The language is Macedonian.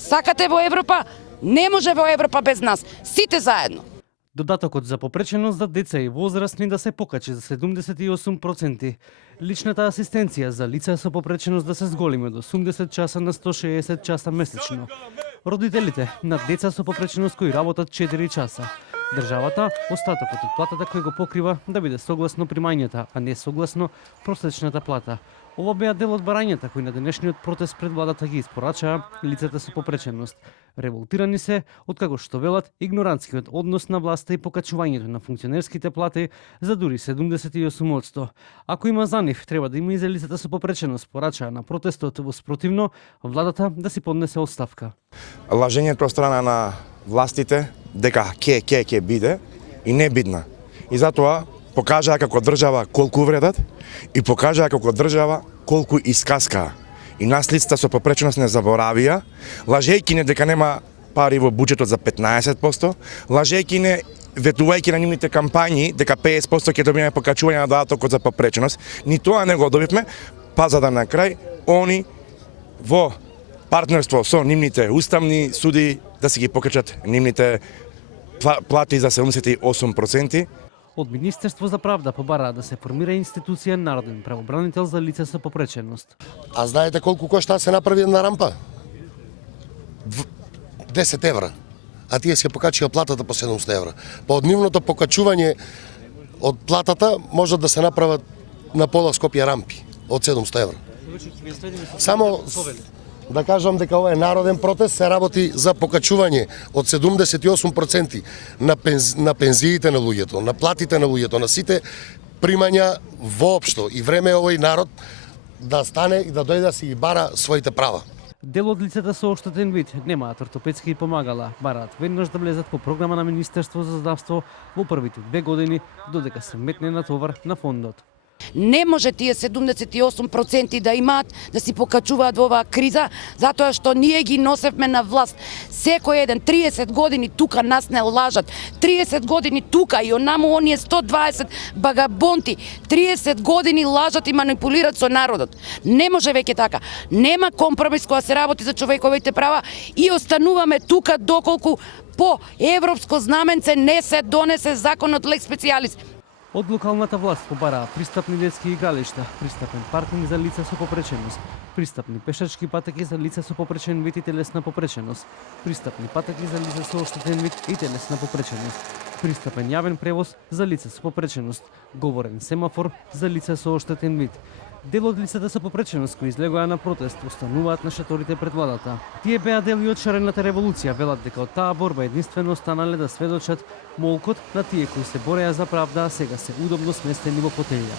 Сакате во Европа? Не може во Европа без нас. Сите заедно. Додатокот за попреченост за деца и возрастни да се покачи за 78%. Личната асистенција за лица со попреченост да се зголеми од 80 часа на 160 часа месечно. Родителите на деца со попреченост кои работат 4 часа. Државата, остатокот од платата кој го покрива да биде согласно примањата, а не согласно просечната плата. Ова беа дел од барањата кои на денешниот протест пред владата ги испорачаа лицата со попреченост. Револтирани се откако што велат игнорантскиот однос на власта и покачувањето на функционерските плати за дури 78%. Ако има за нив, треба да има и за лицата со попреченост, порачаа на протестот во спротивно владата да си поднесе оставка. Лажењето од страна на властите дека ќе биде и не бидна. И затоа покажаа како држава колку вредат и покажаа како држава колку искаскаа. И нас лицата со попреченост не заборавија, лажејќи не дека нема пари во буџетот за 15%, лажејќи не ветувајќи на нивните кампањи дека 50% ќе добиеме покачување на додатокот за попреченост, ни тоа не го добивме, па за да на крај они во партнерство со нивните уставни суди да си ги покачат нивните плати за 78%. Од Министерство за правда побараа да се формира институција Народен правобранител за лица со попреченост. А знаете колку кошта да се направи една рампа? 10 евра. А тие се покачија платата по 700 евра. Па од нивното покачување од платата може да се направат на пола Скопје рампи од 700 евра. Само да кажам дека ова е народен протест, се работи за покачување од 78% на пензиите на луѓето, на платите на луѓето, на сите примања воопшто. И време е овој народ да стане и да дојде да си ги бара своите права. Дел од лицата со оштетен вид немаат ортопедски помагала, бараат веднаш да влезат по програма на Министерство за здравство во првите 2 години додека се метне на товар на фондот. Не може тие 78% да имаат, да си покачуваат во оваа криза, затоа што ние ги носевме на власт. Секој еден 30 години тука нас не лажат. 30 години тука и онаму оние 120 багабонти. 30 години лажат и манипулират со народот. Не може веќе така. Нема компромис кога се работи за човековите права и остануваме тука доколку по европско знаменце не се донесе законот Лекс специјалис. Од локалната власт побараа пристапни детски игралишта, пристапен паркинг за лица со попреченост, пристапни пешачки патеки за лица со попречен вид и телесна попреченост, пристапни патеки за лица со оштетен вид и телесна попреченост, пристапен јавен превоз за лица со попреченост, говорен семафор за лица со оштетен вид. Дел од лицата со попреченост кои излегоа на протест остануваат на шаторите пред владата. Тие беа дел и од шарената револуција, велат дека од таа борба единствено останале да сведочат молкот на тие кои се бореа за правда, а сега се удобно сместени во фотелја.